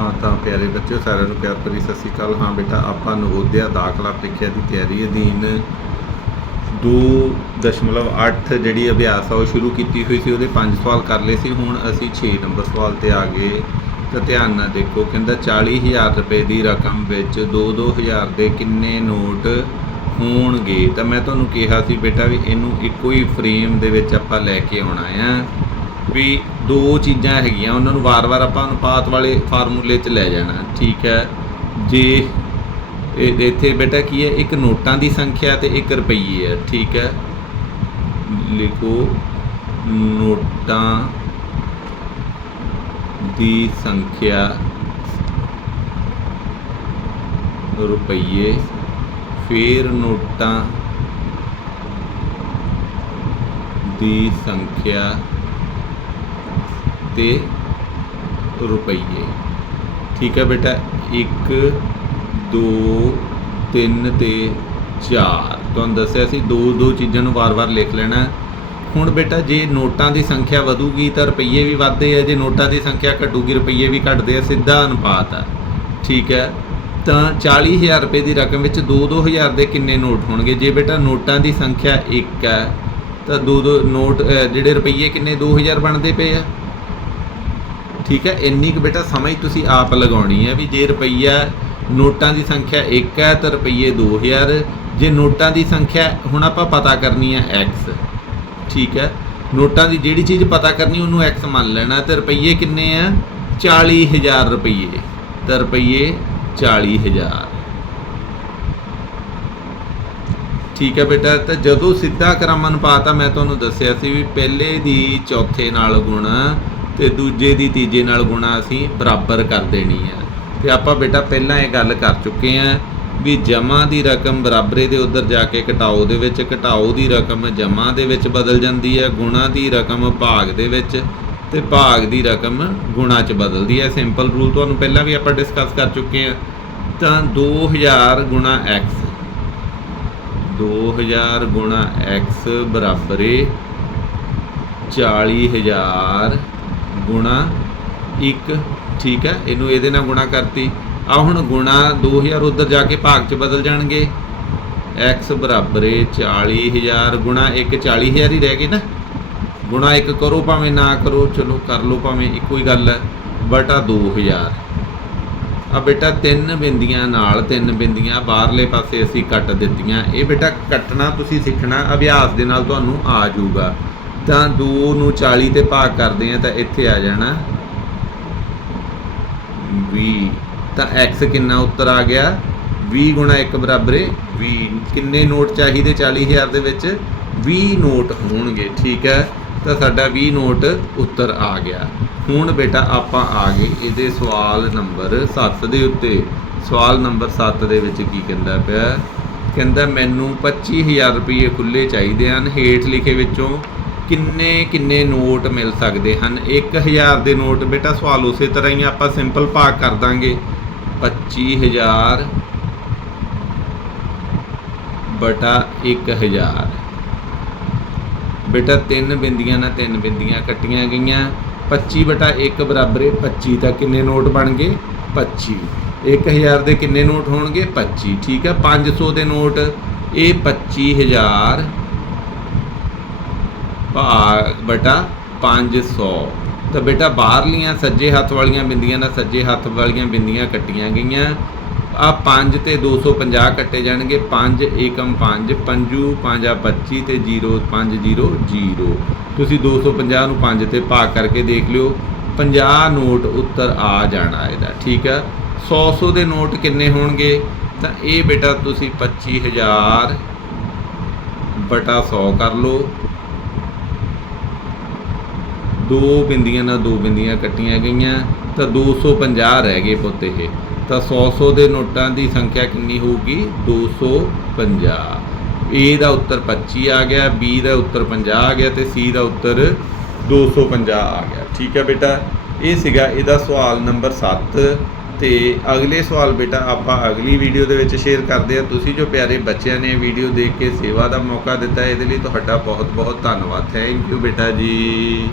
ਹਾਂ, ਤਾਂ ਪਿਆਰੇ ਬੱਚਿਓ, ਸਾਰਿਆਂ ਨੂੰ ਪਿਆਰ ਭਰੀ ਸਤਿ ਸ਼੍ਰੀ ਅਕਾਲ। ਹਾਂ ਬੇਟਾ, ਆਪਾਂ ਨਵੋਦਿਆ ਦਾਖਲਾ ਪ੍ਰੀਖਿਆ ਦੀ ਤਿਆਰੀ ਅਧੀਨ 2.8 ਜਿਹੜੀ ਅਭਿਆਸ ਆ, ਉਹ ਸ਼ੁਰੂ ਕੀਤੀ ਹੋਈ ਸੀ। ਉਹਦੇ 5 ਸਵਾਲ ਕਰ ਲਏ ਸੀ। ਹੁਣ ਅਸੀਂ 6 ਨੰਬਰ ਸਵਾਲ ਤੇ ਆ ਗਏ। ਤਾਂ ਧਿਆਨ ਨਾਲ ਦੇਖੋ, ਕਹਿੰਦਾ 40000 ਰੁਪਏ ਦੀ ਰਕਮ ਵਿੱਚ 2-2000 ਦੇ ਕਿੰਨੇ ਨੋਟ ਹੋਣਗੇ? ਤਾਂ ਮੈਂ ਤੁਹਾਨੂੰ ਕਿਹਾ ਸੀ ਬੇਟਾ ਵੀ ਇਹਨੂੰ ਇੱਕੋ ਹੀ ਫਰੇਮ ਦੇ ਵਿੱਚ ਆਪਾਂ ਲੈ ਕੇ ਆਉਣਾ ਆ। ਵੀ ਦੋ ਚੀਜ਼ਾਂ ਹੈਗੀਆਂ, ਉਹਨਾਂ ਨੂੰ ਵਾਰ-ਵਾਰ ਆਪਾਂ ਅਨੁਪਾਤ ਵਾਲੇ ਫਾਰਮੂਲੇ 'ਚ ਲੈ ਜਾਣਾ, ਠੀਕ ਹੈ। ਜੇ ਇੱਥੇ ਬੇਟਾ ਕੀ ਹੈ, ਇੱਕ ਨੋਟਾਂ ਦੀ ਸੰਖਿਆ ਤੇ ਇੱਕ ਰੁਪਈਏ ਹੈ, ਠੀਕ ਹੈ। ਲਿਖੋ, ਨੋਟਾਂ ਦੀ ਸੰਖਿਆ ਰੁਪਈਏ, ਫਿਰ ਨੋਟਾਂ ਦੀ ਸੰਖਿਆ ਤੇ ਰੁਪਈਏ। ਠੀਕ ਹੈ ਬੇਟਾ 1 2 3 ਤੇ 4 ਤੁਹਾਨੂੰ ਦੱਸਿਆ ਸੀ ਦੋ ਦੋ ਚੀਜ਼ਾਂ ਨੂੰ ਵਾਰ-ਵਾਰ ਲਿਖ ਲੈਣਾ। ਹੁਣ ਬੇਟਾ, ਜੇ ਨੋਟਾਂ ਦੀ ਸੰਖਿਆ ਵਧੂਗੀ ਤਾਂ ਰੁਪਈਏ ਵੀ ਵੱਧਦੇ ਆ, ਜੇ ਨੋਟਾਂ ਦੀ ਸੰਖਿਆ ਘਟੂਗੀ, ਰੁਪਈਏ ਵੀ ਘਟਦੇ ਆ, ਸਿੱਧਾ ਅਨੁਪਾਤ ਆ। ਠੀਕ ਹੈ? ਤਾਂ 40000 ਰੁਪਏ ਦੀ ਰਕਮ ਵਿੱਚ 2-2000 ਦੇ ਕਿੰਨੇ ਨੋਟ ਹੋਣਗੇ? ਜੇ ਬੇਟਾ ਨੋਟਾਂ ਦੀ ਸੰਖਿਆ 1 ਹੈ, ਤਾਂ ਦੋ ਦੋ ਨੋਟ ਜਿਹੜੇ ਰੁਪਈਏ ਕਿੰਨੇ 2000 ਬਣਦੇ ਪਏ ਆ? ਠੀਕ ਹੈ, ਇੰਨੀ ਕੁ ਬੇਟਾ ਸਮਝ ਤੁਸੀਂ ਆਪ ਲਗਾਉਣੀ ਹੈ ਵੀ ਜੇ ਰੁਪਈਆ ਨੋਟਾਂ ਦੀ ਸੰਖਿਆ 1 ਹੈ ਤਾਂ ਰੁਪਈਏ 2000 ਜੇ ਨੋਟਾਂ ਦੀ ਸੰਖਿਆ ਹੁਣ ਆਪਾਂ ਪਤਾ ਕਰਨੀ ਹੈ x, ਠੀਕ ਹੈ, ਨੋਟਾਂ ਦੀ ਜਿਹੜੀ ਚੀਜ਼ ਪਤਾ ਕਰਨੀ ਉਹਨੂੰ x ਮੰਨ ਲੈਣਾ ਤੇ ਰੁਪਈਏ ਕਿੰਨੇ ਆ? 40000 ਰੁਪਈਏ, ਤਾਂ ਰੁਪਈਏ 40000 ਠੀਕ ਹੈ ਬੇਟਾ, ਤਾਂ ਜਦੋਂ ਸਿੱਧਾ ਕ੍ਰਮ ਅਨੁਪਾਤ ਆ ਮੈਂ ਤੁਹਾਨੂੰ ਦੱਸਿਆ ਸੀ ਵੀ ਪਹਿਲੇ ਦੀ ਚੌਥੇ ਨਾਲ ਗੁਣਾ ਤੇ ਦੂਜੇ ਦੀ ਤੀਜੇ ਨਾਲ ਗੁਣਾ ਅਸੀਂ ਬਰਾਬਰ ਕਰ ਦੇਣੀ ਹੈ ਤੇ ਆਪਾਂ ਬੇਟਾ ਪਹਿਲਾਂ ਇਹ ਗੱਲ ਕਰ ਚੁੱਕੇ ਆ ਵੀ ਜਮਾ ਦੀ ਰਕਮ ਬਰਾਬਰੇ ਦੇ ਉਧਰ ਜਾ ਕੇ ਘਟਾਓ ਦੇ ਵਿੱਚ, ਘਟਾਓ ਦੀ ਰਕਮ ਜਮਾ ਦੇ ਵਿੱਚ ਬਦਲ ਜਾਂਦੀ ਹੈ ਗੁਣਾ ਦੀ ਰਕਮ ਭਾਗ ਦੇ ਵਿੱਚ ਤੇ ਭਾਗ ਦੀ ਰਕਮ ਗੁਣਾ ਚ ਬਦਲਦੀ ਹੈ ਸਿੰਪਲ ਰੂਲ ਤੁਹਾਨੂੰ ਪਹਿਲਾਂ ਵੀ ਆਪਾਂ ਡਿਸਕਸ ਕਰ ਚੁੱਕੇ ਆ। ਤਾਂ 2000 ਗੁਣਾ x 2000 ਗੁਣਾ x ਬਰਾਬਰੇ ਹੈ 40000 ਗੁਣਾ 1 ਠੀਕ ਹੈ? ਇਹਨੂੰ ਇਹਦੇ ਨਾਲ ਗੁਣਾ ਕਰਤੀ। ਆ ਹੁਣ ਗੁਣਾ 2000 ਉਧਰ ਜਾ ਕੇ ਭਾਗ ਚ ਬਦਲ ਜਾਣਗੇ। X ਬਰਾਬਰ ਹੈ 40000 ਗੁਣਾ 1 40000 ਹੀ ਰਹਿ ਗਏ ਨਾ। ਗੁਣਾ 1 ਕਰੋ ਭਾਵੇਂ ਨਾ ਕਰੋ, ਚਲੋ ਕਰ ਲਓ ਭਾਵੇਂ, ਇੱਕੋ ਹੀ ਗੱਲ ਹੈ। ਬਟਾ 2000 ਆ ਬੇਟਾ ਤਿੰਨ ਬਿੰਦੀਆਂ ਨਾਲ ਤਿੰਨ ਬਿੰਦੀਆਂ, ਬਾਹਰਲੇ ਪਾਸੇ ਅਸੀਂ ਕੱਟ ਦਿੱਤੀਆਂ। ਇਹ ਬੇਟਾ ਕੱਟਣਾ ਤੁਸੀਂ ਸਿੱਖਣਾ, ਅਭਿਆਸ ਦੇ ਨਾਲ ਤੁਹਾਨੂੰ ਆ ਜਾਊਗਾ। ਤਾਂ 2 ਨੂੰ 40 ਤੇ ਭਾਗ ਕਰਦੇ ਆ ਤਾਂ ਇੱਥੇ ਆ ਜਾਣਾ। 20 ਤਾਂ x ਕਿੰਨਾ ਉੱਤਰ ਆ ਗਿਆ? 20 ਗੁਣਾ 1 ਬਰਾਬਰ ਹੈ 20 ਕਿੰਨੇ ਨੋਟ ਚਾਹੀਦੇ 40000 ਦੇ ਵਿੱਚ? 20 ਨੋਟ ਹੋਣਗੇ, ਠੀਕ ਹੈ? ਤਾਂ ਸਾਡਾ 20 ਨੋਟ ਉੱਤਰ ਆ ਗਿਆ। ਹੁਣ ਬੇਟਾ ਆਪਾਂ ਆ ਗਏ ਇਹਦੇ ਸਵਾਲ ਨੰਬਰ 7 ਦੇ ਉੱਤੇ। ਸਵਾਲ ਨੰਬਰ 7 ਦੇ ਵਿੱਚ ਕੀ ਕਹਿੰਦਾ ਪਿਆ? ਕਹਿੰਦਾ, ਮੈਨੂੰ 25000 ਰੁਪਏ ਖੁੱਲੇ ਚਾਹੀਦੇ ਹਨ ਹੇਠ ਲਿਖੇ ਵਿੱਚੋਂ। ਕਿੰਨੇ ਕਿੰਨੇ ਨੋਟ ਮਿਲ ਸਕਦੇ ਹਨ? 1000 ਦੇ ਨੋਟ ਬੇਟਾ, ਸਵਾਲ ਉਸੇ ਤਰ੍ਹਾਂ ਹੀ ਆਪਾਂ ਸਿੰਪਲ ਭਾਗ ਕਰ ਦਾਂਗੇ। 25000 ਬਟਾ 1000 ਬੇਟਾ, ਤਿੰਨ ਬਿੰਦੀਆਂ ਨਾਲ ਤਿੰਨ ਬਿੰਦੀਆਂ ਕੱਟੀਆਂ ਗਈਆਂ। 25 ਬਟਾ 1 ਬਰਾਬਰ ਹੈ 25 ਤਾਂ ਕਿੰਨੇ ਨੋਟ ਬਣ ਗਏ? 25 1000 ਦੇ ਕਿੰਨੇ ਨੋਟ ਹੋਣਗੇ? 25 ਠੀਕ ਹੈ 500 ਦੇ ਨੋਟ। ਇਹ 25000 ਭਾਗ ਬਟਾ 500 ਤਾਂ ਬੇਟਾ ਬਾਹਰਲੀਆਂ ਸੱਜੇ ਹੱਥ ਵਾਲੀਆਂ ਬਿੰਦੀਆਂ ਨਾਲ ਸੱਜੇ ਹੱਥ ਵਾਲੀਆਂ ਬਿੰਦੀਆਂ ਕੱਟੀਆਂ ਗਈਆਂ। ਆ 5 ਤੇ 250 ਕੱਟੇ ਜਾਣਗੇ। 5 ਏਕਮ 5 ਪੰਜੂ 5 25 ਤੇ 0 5 0 0 ਤੁਸੀਂ 250 ਨੂੰ 5 ਤੇ ਭਾਗ ਕਰਕੇ ਦੇਖ ਲਿਓ। 50 ਨੋਟ ਉੱਤਰ ਆ ਜਾਣਾ ਇਹਦਾ, ਠੀਕ ਆ? 100 100 ਦੇ ਨੋਟ ਕਿੰਨੇ ਹੋਣਗੇ? ਤਾਂ ਇਹ ਬੇਟਾ ਤੁਸੀਂ 25000 ਬਟਾ 100 ਕਰ ਲਓ। ਦੋ ਬਿੰਦੀਆਂ ਨਾਲ ਦੋ ਬਿੰਦੀਆਂ ਕੱਟੀਆਂ ਗਈਆਂ, ਤਾਂ 250 ਰਹਿ ਗਏ ਪੁੱਤ ਇਹ। ਤਾਂ 100 100 ਦੇ ਨੋਟਾਂ ਦੀ ਸੰਖਿਆ ਕਿੰਨੀ ਹੋਊਗੀ? 250 A ਦਾ ਉੱਤਰ 25 ਆ ਗਿਆ, B ਦਾ ਉੱਤਰ 50 ਆ ਗਿਆ ਤੇ C ਦਾ ਉੱਤਰ 250 ਆ ਗਿਆ। ਠੀਕ ਹੈ ਬੇਟਾ, ਇਹ ਸੀਗਾ ਇਹਦਾ ਸਵਾਲ ਨੰਬਰ 7 ਤੇ ਅਗਲੇ ਸਵਾਲ ਬੇਟਾ ਆਪਾਂ ਅਗਲੀ ਵੀਡੀਓ ਦੇ ਵਿੱਚ ਸ਼ੇਅਰ ਕਰਦੇ ਆ ਤੁਸੀਂ ਜੋ ਪਿਆਰੇ ਬੱਚਿਆਂ ਨੇ ਵੀਡੀਓ ਦੇਖ ਕੇ ਸੇਵਾ ਦਾ ਮੌਕਾ ਦਿੱਤਾ, ਇਹਦੇ ਲਈ ਤੁਹਾਡਾ ਬਹੁਤ ਬਹੁਤ ਧੰਨਵਾਦ। ਥੈਂਕ ਯੂ ਬੇਟਾ ਜੀ।